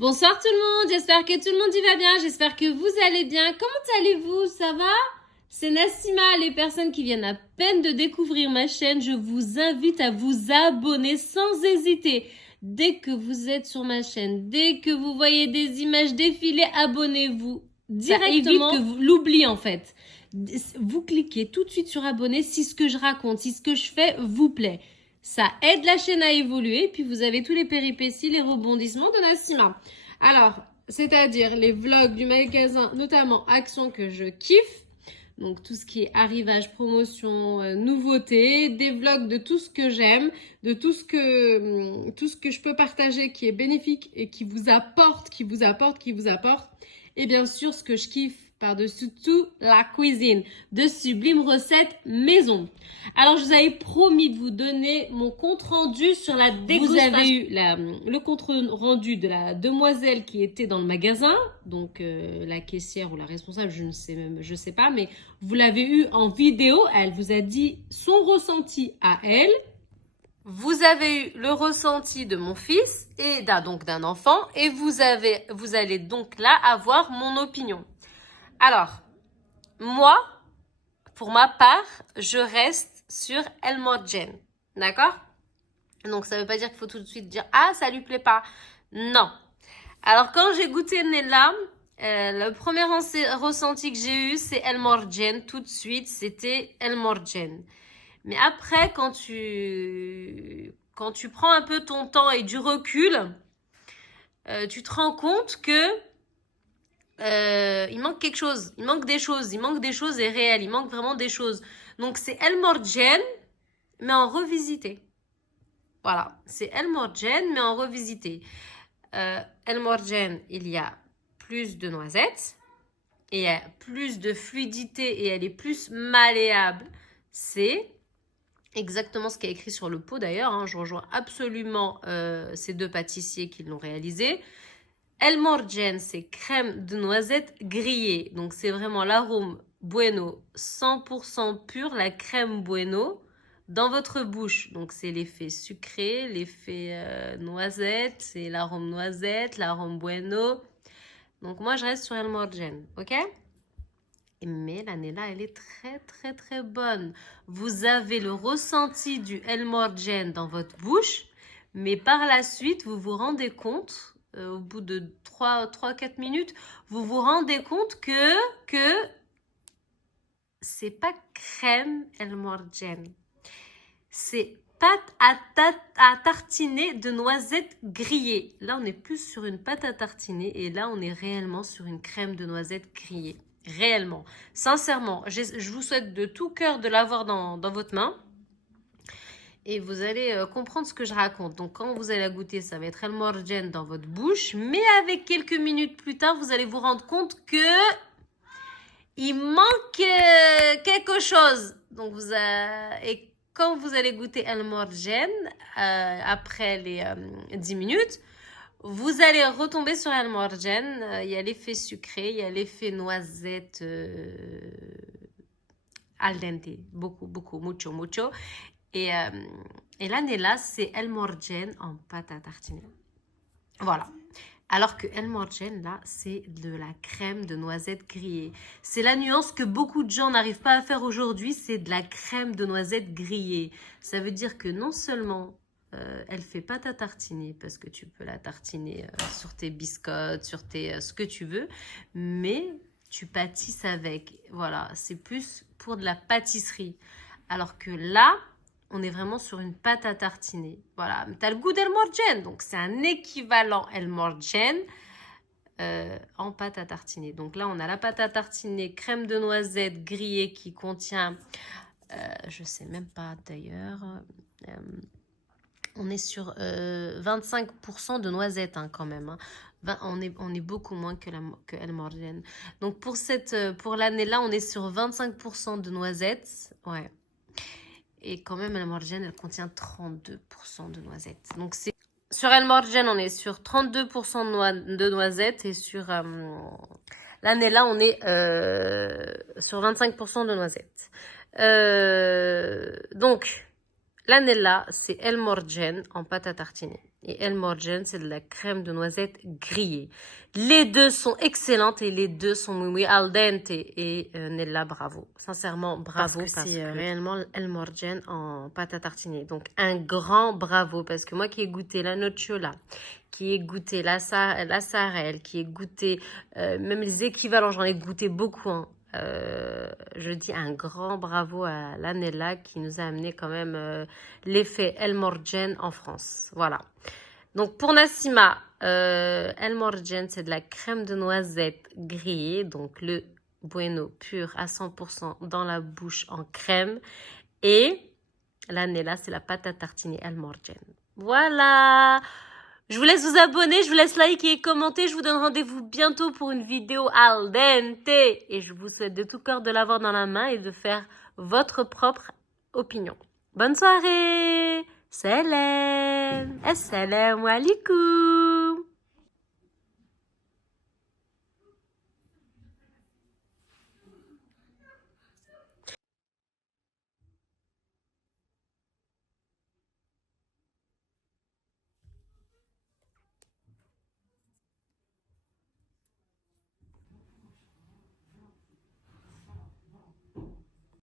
Bonsoir tout le monde, j'espère que tout le monde y va bien, j'espère que vous allez bien. Comment allez-vous? Ça va? C'est Nassima, les personnes qui viennent à peine de découvrir ma chaîne, je vous invite à vous abonner sans hésiter. Dès que vous êtes sur ma chaîne, dès que vous voyez des images défiler, abonnez-vous directement. Ça évite que vous l'oubliez en fait. Vous cliquez tout de suite sur abonner si ce que je raconte, si ce que je fais vous plaît. Ça aide la chaîne à évoluer, puis vous avez tous les péripéties, les rebondissements de Nassima. Alors, c'est-à-dire les vlogs du magasin, notamment Action que je kiffe. Donc tout ce qui est arrivage, promotion, nouveautés, des vlogs de tout ce que j'aime, de tout ce que je peux partager qui est bénéfique et qui vous apporte. Et bien sûr, ce que je kiffe par-dessus tout, la cuisine, de sublimes recettes maison. Alors, je vous avais promis de vous donner mon compte rendu sur la dégustation. Vous avez eu le compte rendu de la demoiselle qui était dans le magasin, donc la caissière ou la responsable, je sais pas, mais vous l'avez eu en vidéo. Elle vous a dit son ressenti à elle. Vous avez eu le ressenti de mon fils et d'un enfant, et vous allez donc là avoir mon opinion. Alors, moi, pour ma part, je reste sur El Morgen, d'accord? Donc, ça veut pas dire qu'il faut tout de suite dire « Ah, ça lui plaît pas ». Non. Alors, quand j'ai goûté Nella, le premier ressenti que j'ai eu, c'est El Morgen. Tout de suite, c'était El Morgen. Mais après, quand tu prends un peu ton temps et du recul, tu te rends compte que il manque quelque chose, il manque des choses et réelles, il manque vraiment des choses. Donc c'est El Morgen, mais en revisité. Voilà, c'est El Morgen, mais en revisité. El Morgen, il y a plus de noisettes, et il y a plus de fluidité, et elle est plus malléable. C'est exactement ce qui est écrit sur le pot d'ailleurs, hein. Je rejoins absolument ces deux pâtissiers qui l'ont réalisé. El Morgen, c'est crème de noisette grillée. Donc, c'est vraiment l'arôme bueno 100% pur, la crème bueno dans votre bouche. Donc, c'est l'effet sucré, l'effet noisette, c'est l'arôme noisette, l'arôme bueno. Donc, moi, je reste sur El Morgen, ok? Mais la Nella, elle est très, très, très bonne. Vous avez le ressenti du El Morgen dans votre bouche, mais par la suite, vous vous rendez compte, au bout de 3-4 minutes, vous vous rendez compte que c'est pas crème El Morgen. C'est pâte à tartiner de noisettes grillées. Là, on est plus sur une pâte à tartiner et là, on est réellement sur une crème de noisettes grillée. Réellement. Sincèrement, je vous souhaite de tout cœur de l'avoir dans votre main. Et vous allez comprendre ce que je raconte. Donc, quand vous allez la goûter, ça va être El Morgen dans votre bouche. Mais avec quelques minutes plus tard, vous allez vous rendre compte que il manque quelque chose. Donc, et quand vous allez goûter El Morgen, après les 10 minutes, vous allez retomber sur El Morgen. Il y a l'effet sucré, il y a l'effet noisette al dente. Beaucoup, beaucoup, mucho, mucho. Et la Nella, c'est El Morgen en pâte à tartiner. Voilà. Alors que El Morgen, là, c'est de la crème de noisette grillée. C'est la nuance que beaucoup de gens n'arrivent pas à faire aujourd'hui, c'est de la crème de noisette grillée. Ça veut dire que non seulement elle fait pâte à tartiner, parce que tu peux la tartiner sur tes biscottes, sur tes ce que tu veux, mais tu pâtisses avec. Voilà, c'est plus pour de la pâtisserie. Alors que là, on est vraiment sur une pâte à tartiner. Voilà, tu as le goût d'El Morgen. Donc, c'est un équivalent El Morgen en pâte à tartiner. Donc là, on a la pâte à tartiner crème de noisette grillée qui contient, je ne sais même pas d'ailleurs, on est sur 25% de noisettes hein, quand même. Hein. On est beaucoup moins que El Morgen. Donc, pour l'année-là, on est sur 25% de noisettes. Ouais. Et quand même, El Morgen, elle contient 32% de noisettes. Donc, sur El Morgen, on est sur 32% de noisettes. Et sur l'année-là, on est sur 25% de noisettes. Donc, La Nella, c'est El Morgen en pâte à tartiner. Et El Morgen, c'est de la crème de noisette grillée. Les deux sont excellentes et les deux sont muy al dente. Et Nella, bravo. Sincèrement, bravo. Parce que c'est réellement El Morgen en pâte à tartiner. Donc, un grand bravo. Parce que moi qui ai goûté la nocciola, qui ai goûté la sarelle, qui ai goûté même les équivalents, j'en ai goûté beaucoup, hein. Je dis un grand bravo à la Nella qui nous a amené quand même l'effet El Morgen en France. Voilà. Donc pour Nassima, El Morgen, c'est de la crème de noisette grillée, donc le bueno pur à 100% dans la bouche en crème. Et la Nella, c'est la pâte à tartiner El Morgen. Voilà. Je vous laisse vous abonner, je vous laisse liker et commenter. Je vous donne rendez-vous bientôt pour une vidéo al dente. Et je vous souhaite de tout cœur de l'avoir dans la main et de faire votre propre opinion. Bonne soirée. Salam. Assalamu alaikum.